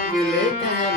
ডাকলে কেন?